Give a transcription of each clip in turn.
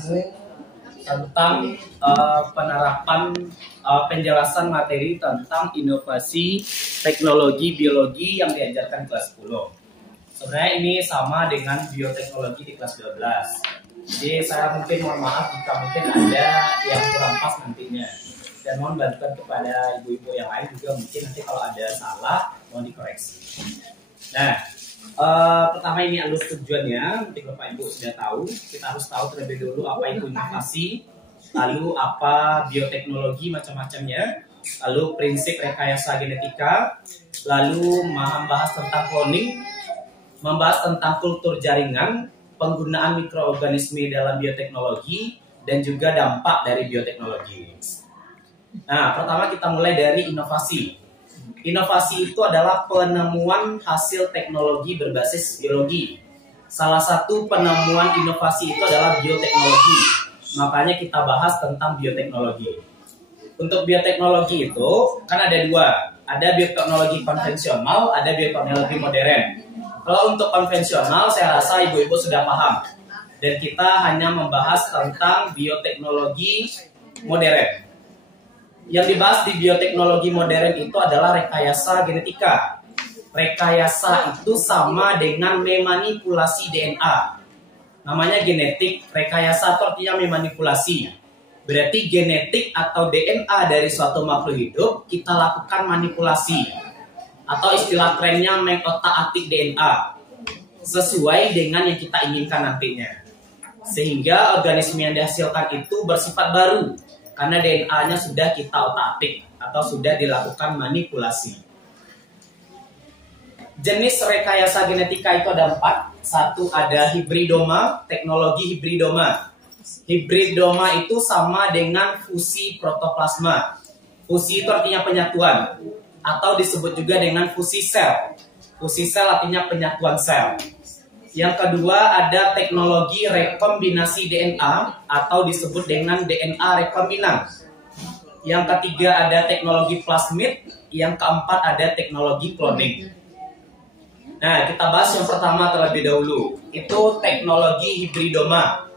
kamu tentang penerapan penjelasan materi tentang inovasi teknologi biologi yang diajarkan kelas 10. Sebenarnya ini sama dengan bioteknologi di kelas 12. Jadi saya mungkin mohon maaf jika mungkin ada yang kurang pas nantinya. Dan mohon bantuan kepada ibu-ibu yang lain juga mungkin nanti kalau ada salah mohon dikoreksi. Nah, pertama ini alur tujuannya, mungkin Bapak Ibu sudah tahu. Kita harus tahu terlebih dulu apa itu inovasi, lalu apa bioteknologi macam-macamnya, lalu prinsip rekayasa genetika, lalu membahas tentang cloning, membahas tentang kultur jaringan, penggunaan mikroorganisme dalam bioteknologi, dan juga dampak dari bioteknologi. Nah, pertama kita mulai dari inovasi. Inovasi itu adalah penemuan hasil teknologi berbasis biologi. Salah satu penemuan inovasi itu adalah bioteknologi. Makanya kita bahas tentang bioteknologi. Untuk bioteknologi itu kan ada dua. Ada bioteknologi konvensional, ada bioteknologi modern. Kalau untuk konvensional saya rasa ibu-ibu sudah paham. Dan kita hanya membahas tentang bioteknologi modern. Yang dibahas di bioteknologi modern itu adalah rekayasa genetika. Rekayasa itu sama dengan memanipulasi DNA. Namanya genetik, rekayasa itu artinya memanipulasi. Berarti genetik atau DNA dari suatu makhluk hidup kita lakukan manipulasi. Atau istilah kerennya mengotak-atik DNA sesuai dengan yang kita inginkan nantinya, sehingga organisme yang dihasilkan itu bersifat baru karena DNA-nya sudah kita otak-atik atau sudah dilakukan manipulasi. Jenis rekayasa genetika itu ada 4. Satu ada hibridoma, teknologi hibridoma. Hibridoma itu sama dengan fusi protoplasma. Fusi itu artinya penyatuan, atau disebut juga dengan fusi sel. Fusi sel artinya penyatuan sel. Yang kedua ada teknologi rekombinasi DNA atau disebut dengan DNA rekombinan. Yang ketiga ada teknologi plasmid. Yang keempat ada teknologi cloning. Nah, kita bahas yang pertama terlebih dahulu. Itu teknologi hibridoma.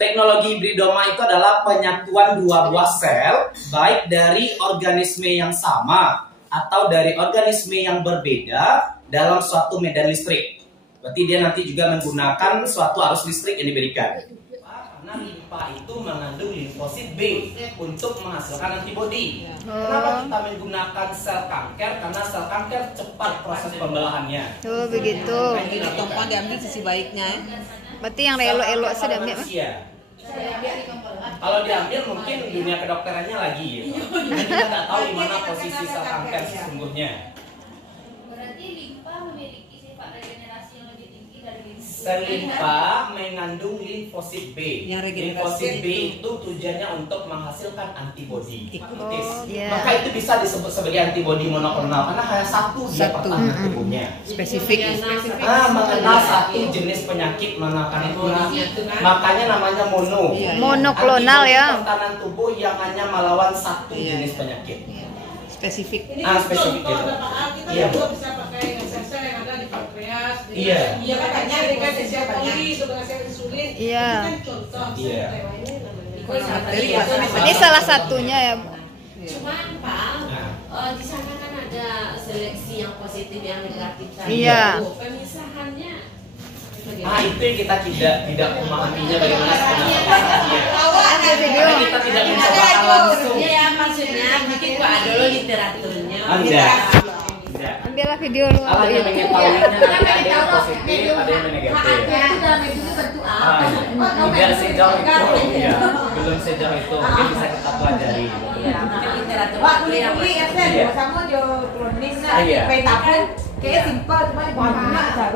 Teknologi hibridoma itu adalah penyatuan dua buah sel, baik dari organisme yang sama atau dari organisme yang berbeda dalam suatu medan listrik. Berarti dia nanti juga menggunakan suatu arus listrik yang diberikan. Karena limpa itu mengandung limfosit B untuk menghasilkan antibodi. Kenapa kita menggunakan sel kanker? Karena sel kanker cepat proses pembelahannya. Oh begitu. Ini ditumpang diambil sisi baiknya. Berarti yang elok-elok sudah ambil. Kalau diambil mungkin dunia kedokterannya lagi gitu. Dan kita nggak tahu di mana posisi sel kanker sesungguhnya. Berarti limpa memiliki sifat regenerasi yang lebih tinggi dari limfosit. Sel limpa mengandung limfosit B. Limfosit B itu tujuannya untuk menghasilkan antibodi. Maka itu bisa disebut sebagai antibodi monoklonal karena hanya satu dia pertahanan tubuhnya. Spesifik. Mengenal satu jenis penyakit monoklonal itu. Makanya namanya mono. Monoklonal ya. Pertahanan tubuh yang hanya melawan satu jenis penyakit. Spesifik. Spesifik gitu. Iya, Bu. Bisa pakai sel-sel yang ada di pankreas. Iya. Iya katanya dengan sel poli, dengan sel insulin. Iya. Itu kan contoh. Iya. Ini salah satunya ya. Cuman Pak, di sana kan ada seleksi yang positif yang negatif tadi. Iya. Pemisahannya Itu yang kita tidak memahaminya bagaimana sebenarnya. Karena kita tidak mencobakan langsung. ya maksudnya mungkin Pak ada dulu literaturnya. Tidak. Ambillah video lu. Kalau yang mengetahuinya nanti ada yang positif, ada yang negatif. Itu dalam itu bentuk apa? Tidak sejauh itu, ya. Belum sejauh itu. Mungkin bisa kita pelajari. Mungkin literatur. Wah, kulit-kulit ya kan, sama jo cloning nah, petapun kayak simpel cuma banyak aja.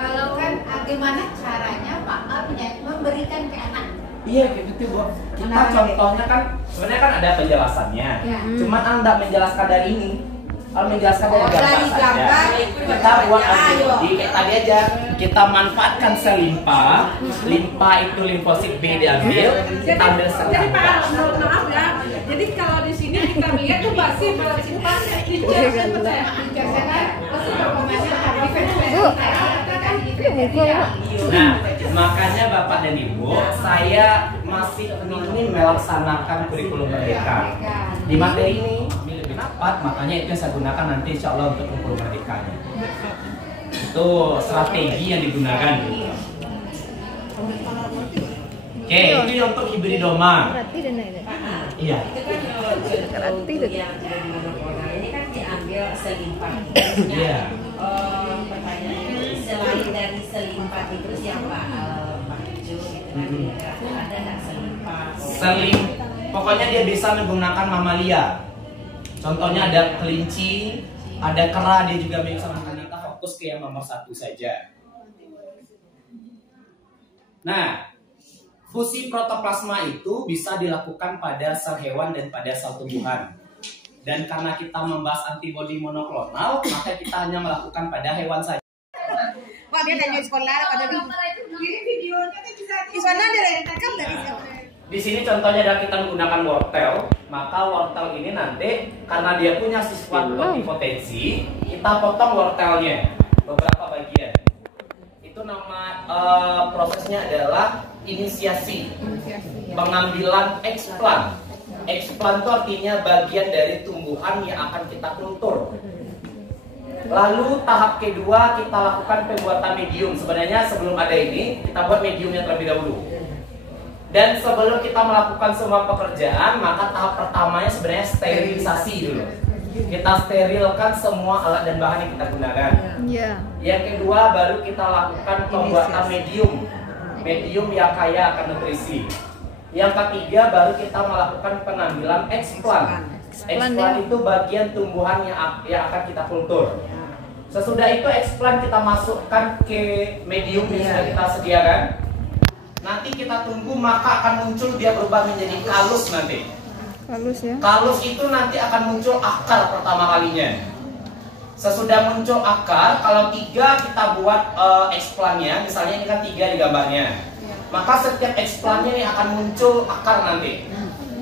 Kalau kan bagaimana caranya Pak Mal memberikan ke anak? Iya gitu Bu. Kita contohnya kan sebenarnya kan ada penjelasannya. Cuman Anda menjelaskan dari ini. Kalau menjelaskan dari gambar saja, kita buat antibodi kayak tadi aja. Kita manfaatkan sel limpa. Limpa itu limfosit B diambil. Kita ambil sel Jadi kanker. Pak, maaf ya. Jadi kalau di sini kita lihat tuh pasti simpan diceritakan percaya. Pasti perkembangannya Bu. Nah, Makanya Bapak dan Ibu, saya masih ingin melaksanakan kurikulum merdeka. Di materi ini lebih tepat, makanya itu yang saya gunakan nanti insya Allah untuk kurikulum merdekanya. Itu strategi yang digunakan. Oke, itu yang untuk hibridoma. Berarti dan ini. Iya. Berarti itu. yang ini kan diambil selimpat. Iya. Pertanyaannya selain dari selimpat itu siapa Pak Jo gitu kan? Ada nggak selimpat? Pokoknya dia bisa menggunakan mamalia. Contohnya ada kelinci, ada kera, dia juga bisa menggunakan. Kita fokus ke yang nomor 1 saja. Nah, fusi protoplasma itu bisa dilakukan pada sel hewan dan pada sel tumbuhan. Dan karena kita membahas antibodi monoklonal, maka kita hanya melakukan pada hewan saja. Wah, dia tanya sekolah ada di videonya kan bisa di sana direkam dari siapa? Di sini contohnya adalah kita menggunakan wortel, maka wortel ini nanti karena dia punya sifat pluripotensi, kita potong wortelnya beberapa bagian. Itu nama prosesnya adalah inisiasi, pengambilan eksplan. Eksplan itu artinya bagian dari tumbuhan yang akan kita kultur. Lalu tahap kedua kita lakukan pembuatan medium. Sebenarnya sebelum ada ini kita buat mediumnya terlebih dahulu. Dan sebelum kita melakukan semua pekerjaan, maka tahap pertamanya sebenarnya sterilisasi dulu. Kita sterilkan semua alat dan bahan yang kita gunakan. Iya. Yang kedua baru kita lakukan pembuatan medium. Medium yang kaya akan nutrisi. Yang ketiga baru kita melakukan pengambilan eksplan. Eksplan itu bagian tumbuhan yang akan kita kultur. Sesudah itu eksplan kita masukkan ke medium yang sudah kita sediakan. Nanti kita tunggu maka akan muncul dia berubah menjadi kalus nanti. Halus ya. Kalus itu nanti akan muncul akar pertama kalinya. Sesudah muncul akar, kalau 3 kita buat eksplannya, misalnya ini kan 3 di gambarnya. Maka setiap eksplannya ini akan muncul akar nanti.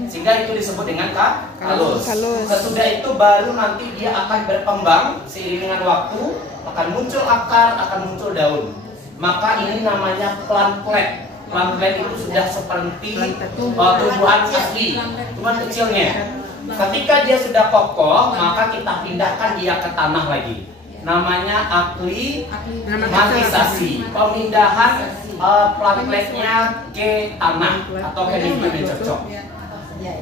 Sehingga itu disebut dengan kalus. Sesudah itu baru nanti dia akan berkembang seiring dengan waktu, akan muncul akar, akan muncul daun. Maka ini namanya plantlet. Plantlet itu sudah seperti tumbuhan asli, tumbuhan kecilnya. Ketika dia sudah kokoh, maka kita pindahkan dia ke tanah lagi. Namanya aklimatisasi, pemindahan plantletnya ke tanah atau ke medium yang cocok.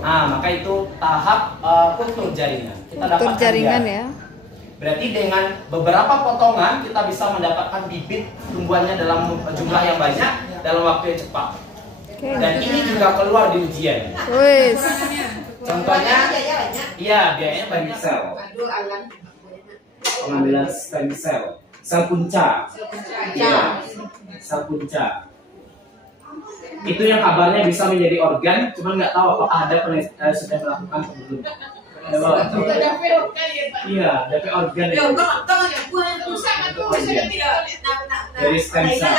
Nah, maka itu tahap kultur jaringan. Kita Kultur dapatkan jaringan dia. ya. Berarti dengan beberapa potongan kita bisa mendapatkan bibit tumbuhannya dalam jumlah yang banyak dalam waktu yang cepat. Dan ini juga keluar di ujian. Wis. Contohnya, iya biayanya banyak sel. Pengambilan stem sel, sel punca. Iya, sel punca. Itu yang kabarnya bisa menjadi organ, cuma nggak tahu apakah ada sudah melakukan sebelum. Iya, DP organ. Dari stem cell.